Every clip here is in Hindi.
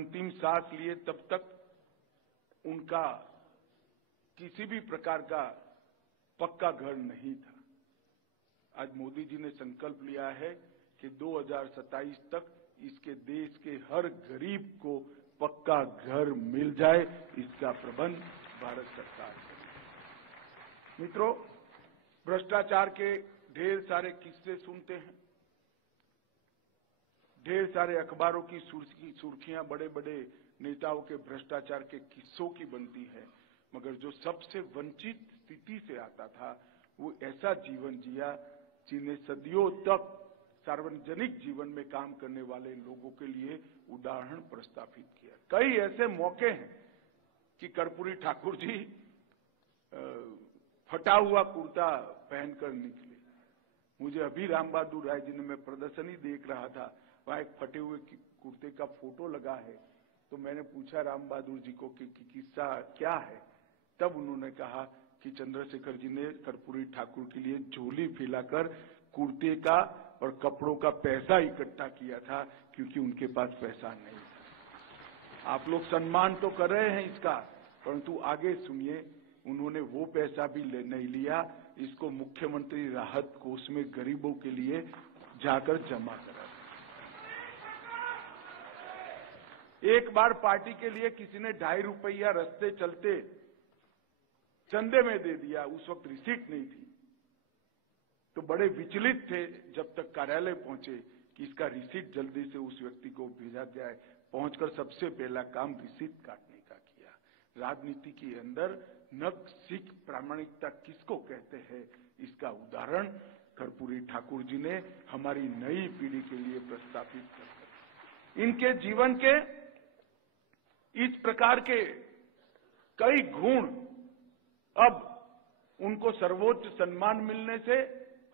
अंतिम सांस लिए तब तक उनका किसी भी प्रकार का पक्का घर नहीं था। आज मोदी जी ने संकल्प लिया है कि 2027 तक इसके देश के हर गरीब को पक्का घर मिल जाए, इसका प्रबंध भारत सरकार करेगी। मित्रों, भ्रष्टाचार के ढेर सारे किस्से सुनते हैं, ढेर सारे अखबारों की सुर्खियां बड़े बड़े नेताओं के भ्रष्टाचार के किस्सों की बनती है, मगर जो सबसे वंचित स्थिति से आता था वो ऐसा जीवन जिया जिन्हें सदियों तक सार्वजनिक जीवन में काम करने वाले लोगों के लिए उदाहरण प्रस्तावित किया। कई ऐसे मौके हैं कि कर्पूरी ठाकुर जी फटा हुआ कुर्ता पहनकर निकले। मुझे अभी राम बहादुर राय जी ने, मैं प्रदर्शनी देख रहा था, वहां एक फटे हुए कुर्ते का फोटो लगा है, तो मैंने पूछा राम बहादुर जी को कि किस्सा क्या है। तब उन्होंने कहा कि चंद्रशेखर जी ने कर्पूरी ठाकुर के लिए झोली फैलाकर कुर्ते का और कपड़ों का पैसा इकट्ठा किया था, क्योंकि उनके पास पैसा नहीं था। आप लोग सम्मान तो कर रहे हैं इसका, परंतु आगे सुनिए, उन्होंने वो पैसा भी नहीं लिया, इसको मुख्यमंत्री राहत कोष में गरीबों के लिए जाकर जमा करा। एक बार पार्टी के लिए किसी ने 2.5 रुपया रास्ते चलते चंदे में दे दिया, उस वक्त रिसीट नहीं थी, तो बड़े विचलित थे जब तक कार्यालय पहुंचे कि इसका रिसीट जल्दी से उस व्यक्ति को भेजा जाए। पहुंचकर सबसे पहला काम रिसीट काटने का किया। राजनीति के अंदर नक सिख प्रामाणिकता किसको कहते हैं, इसका उदाहरण कर्पूरी ठाकुर जी ने हमारी नई पीढ़ी के लिए प्रस्तावित कर। इनके जीवन के इस प्रकार के कई गुण अब उनको सर्वोच्च सम्मान मिलने से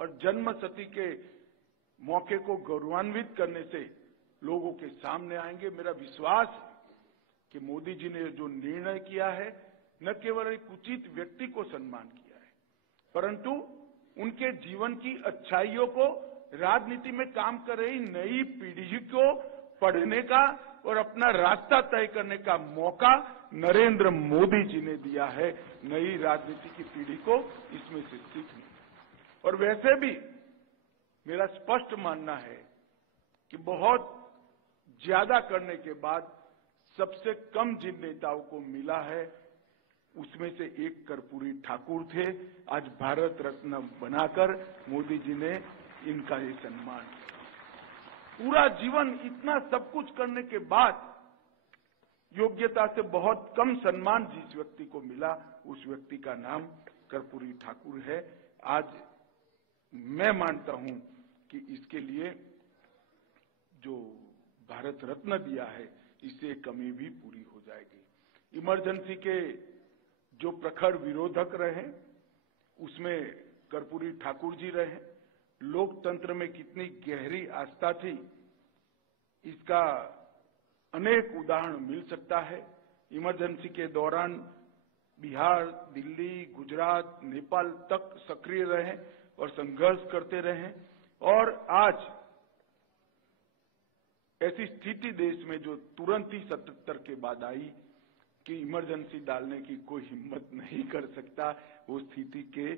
और जन्मशती के मौके को गौरवान्वित करने से लोगों के सामने आएंगे। मेरा विश्वास है कि मोदी जी ने जो निर्णय किया है, न केवल एक उचित व्यक्ति को सम्मान किया है, परंतु उनके जीवन की अच्छाइयों को राजनीति में काम कर रही नई पीढ़ी को पढ़ने का और अपना रास्ता तय करने का मौका नरेंद्र मोदी जी ने दिया है नई राजनीति की पीढ़ी को इसमें से सीखने। और वैसे भी मेरा स्पष्ट मानना है कि बहुत ज्यादा करने के बाद सबसे कम जिन नेताओं को मिला है उसमें से एक कर्पूरी ठाकुर थे। आज भारत रत्न बनाकर मोदी जी ने इनका ये सम्मान किया। पूरा जीवन इतना सब कुछ करने के बाद योग्यता से बहुत कम सम्मान जिस व्यक्ति को मिला, उस व्यक्ति का नाम कर्पूरी ठाकुर है। आज मैं मानता हूं कि इसके लिए जो भारत रत्न दिया है, इससे कमी भी पूरी हो जाएगी। इमरजेंसी के जो प्रखर विरोधक रहे, उसमें कर्पूरी ठाकुर जी रहे। लोकतंत्र में कितनी गहरी आस्था थी, इसका अनेक उदाहरण मिल सकता है। इमरजेंसी के दौरान बिहार, दिल्ली, गुजरात, नेपाल तक सक्रिय रहे और संघर्ष करते रहे। और आज ऐसी स्थिति देश में जो तुरंत ही 77 के बाद आई कि इमरजेंसी डालने की कोई हिम्मत नहीं कर सकता, वो स्थिति के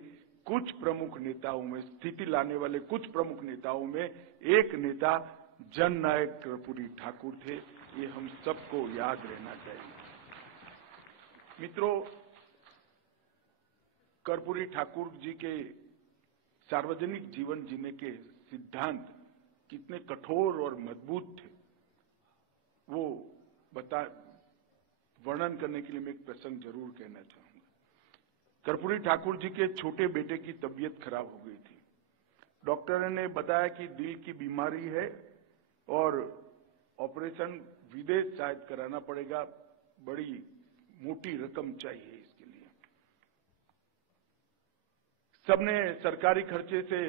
कुछ प्रमुख नेताओं में, स्थिति लाने वाले कुछ प्रमुख नेताओं में एक नेता जननायक कर्पूरी ठाकुर थे। ये हम सबको याद रहना चाहिए। मित्रों, कर्पूरी ठाकुर जी के सार्वजनिक जीवन जीने के सिद्धांत कितने कठोर और मजबूत थे, वो वर्णन करने के लिए मैं एक प्रसंग जरूर कहना चाहूंगा। कर्पूरी ठाकुर जी के छोटे बेटे की तबीयत खराब हो गई थी। डॉक्टर ने बताया कि दिल की बीमारी है और ऑपरेशन विदेश शायद कराना पड़ेगा, बड़ी मोटी रकम चाहिए इसके लिए। सबने सरकारी खर्चे से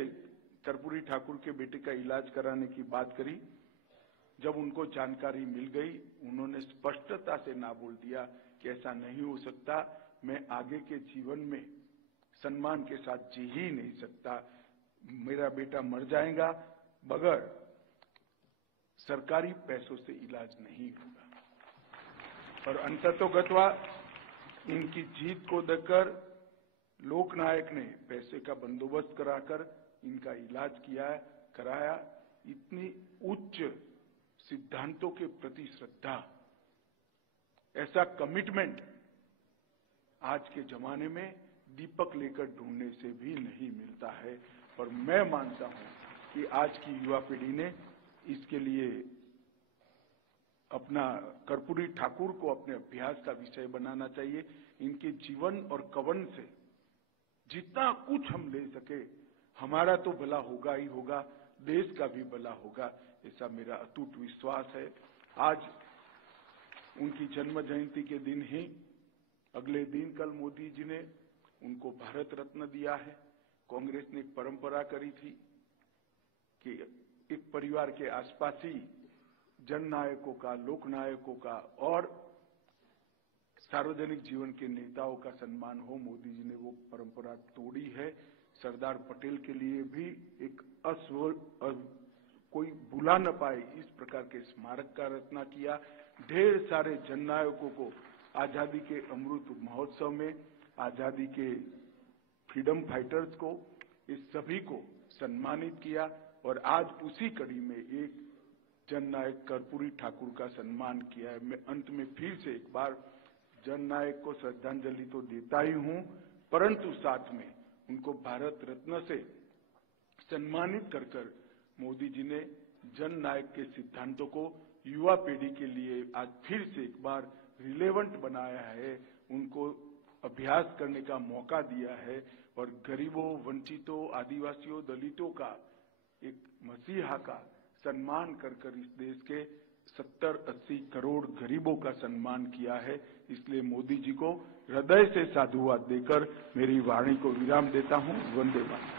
कर्पूरी ठाकुर के बेटे का इलाज कराने की बात करी। जब उनको जानकारी मिल गई, उन्होंने स्पष्टता से ना बोल दिया कि ऐसा नहीं हो सकता, मैं आगे के जीवन में सम्मान के साथ जी ही नहीं सकता, मेरा बेटा मर जाएगा, बगैर सरकारी पैसों से इलाज नहीं होगा। और अंततोगत्वा इनकी जीत को देखकर लोकनायक ने पैसे का बंदोबस्त कराकर इनका इलाज कराया। इतनी उच्च सिद्धांतों के प्रति श्रद्धा, ऐसा कमिटमेंट आज के जमाने में दीपक लेकर ढूंढने से भी नहीं मिलता है। और मैं मानता हूं कि आज की युवा पीढ़ी ने इसके लिए अपना कर्पूरी ठाकुर को अपने अभ्यास का विषय बनाना चाहिए। इनके जीवन और कवन से जितना कुछ हम ले सके, हमारा तो भला होगा ही होगा, देश का भी भला होगा, ऐसा मेरा अटूट विश्वास है। आज उनकी जन्म जयंती के दिन ही अगले दिन कल मोदी जी ने उनको भारत रत्न दिया है। कांग्रेस ने एक परंपरा करी थी कि एक परिवार के आसपास ही जननायकों का, लोकनायकों का और सार्वजनिक जीवन के नेताओं का सम्मान हो। मोदी जी ने वो परंपरा तोड़ी है। सरदार पटेल के लिए भी एक कोई भुला न पाए इस प्रकार के स्मारक का रचना किया। ढेर सारे जननायकों को आजादी के अमृत महोत्सव में, आजादी के फ्रीडम फाइटर्स को, इस सभी को सम्मानित किया। और आज उसी कड़ी में एक जननायक कर्पूरी ठाकुर का सम्मान किया है। मैं अंत में फिर से एक बार जननायक को श्रद्धांजलि तो देता ही हूं, परंतु साथ में उनको भारत रत्न से सम्मानित कर मोदी जी ने जननायक के सिद्धांतों को युवा पीढ़ी के लिए आज फिर से एक बार रिलेवेंट बनाया है, उनको अभ्यास करने का मौका दिया है। और गरीबों, वंचितों, आदिवासियों, दलितों का एक मसीहा का सम्मान कर इस देश के 70-80 करोड़ गरीबों का सम्मान किया है। इसलिए मोदी जी को हृदय से साधुवाद देकर मेरी वाणी को विराम देता हूं। वंदे मातरम।